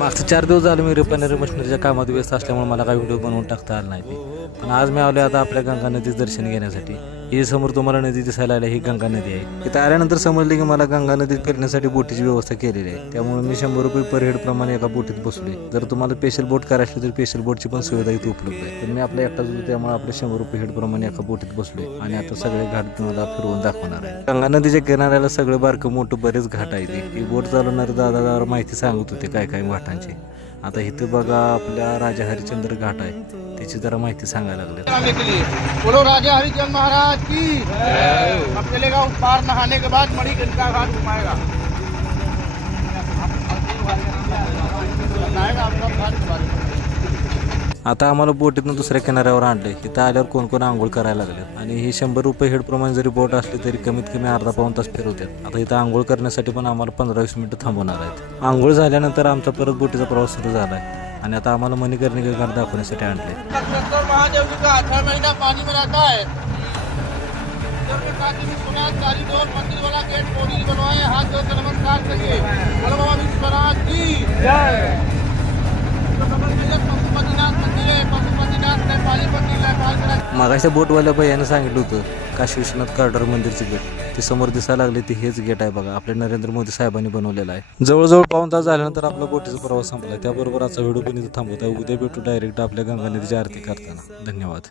मागचे 4 दिवस झाले मी रिफायनरी मशिनरीच्या कामात व्यस्त असल्यामुळे मला काही व्हिडिओ बनवून टाकता आला नाही ते. पण आज मी आलो आता आपल्या गंगा नदीचं दर्शन घेण्यासाठी. ही समोर तुम्हाला नदी दिसायला आली, ही गंगा नदी आहे. इथं आल्यानंतर समजले की मला गंगा नदीत फिरण्यासाठी बोटीची व्यवस्था केलेली आहे. त्यामुळे मी 100 रुपये पर हेड प्रमाणे एका बोटीत बसलोय. जर तुम्हाला स्पेशल बोट करायची तर स्पेशल बोटची पण सुविधा इथे उपलब्ध आहे. तर मी आपल्या एकटाच होतो त्यामुळे आपल्या 100 रुपये हेड प्रमाणे एका बोटीत बसलोय आणि आता सगळे घाट तुम्हाला फिरवून दाखवणार आहे. गंगा नदीच्या किनाऱ्याला सगळं बारकं मोठं बरेच घाट आहे. ही बोट चालवणारे दादा माहिती सांगत होते काय काय घाटांची. आता इथं बघा आपल्या राजा हरिश्चंद्र घाट आहे, त्याची जरा माहिती सांगायला लागले. बोलो राजा हरिश्चंद्र महाराज की अब चलेगा उस पार नहाने के बाद मणिकर्णिका घाट घुमाएगा बताएगा आपका घाट के बारे में. आता आम्हाला बोटीतून दुसऱ्या किनाऱ्यावर आणले. इथं आल्यावर कोण कोण आंघोळ करायला लागले आणि ही 100 रुपये हेड प्रमाणे जरी बोट असली तरी कमीत कमी अर्धा पाऊण तास फिरवतात. आता इथं आंघोळ करण्यासाठी पण आम्हाला 15-20 मिनिटं थांबवणार आहेत. आंघोळ झाल्यानंतर आमचा परत बोटीचा प्रवास सुरू झाला आहे आणि आता आम्हाला मणिकर्णिका घाट दाखवण्यासाठी आणले. महादेव जी का 8 महीना पानी में रहता है. मंदिर वाला गेट मोदी बनवाए, हाथ जोड़ कर नमस्कार करिए. बोलो बाबा विश्वनाथ की जय. मागाच्या बोटवाल्या भैयानं सांगितलं होतं काशी विश्वनाथ कॉरिडॉर मंदिरचे गेट ते समोर दिसायला लागले, ते हेच गेट आहे बघा, आपल्या नरेंद्र मोदी साहेबांनी बनवलेलं आहे. जवळजवळ पाऊण तास झाल्यानंतर आपला बोटीचा प्रवास संपला. त्याबरोबर आजचा व्हिडिओ पण इथं थांबवता. उद्या भेटू डायरेक्ट आपल्या गंगा नदीची आरती करताना. धन्यवाद.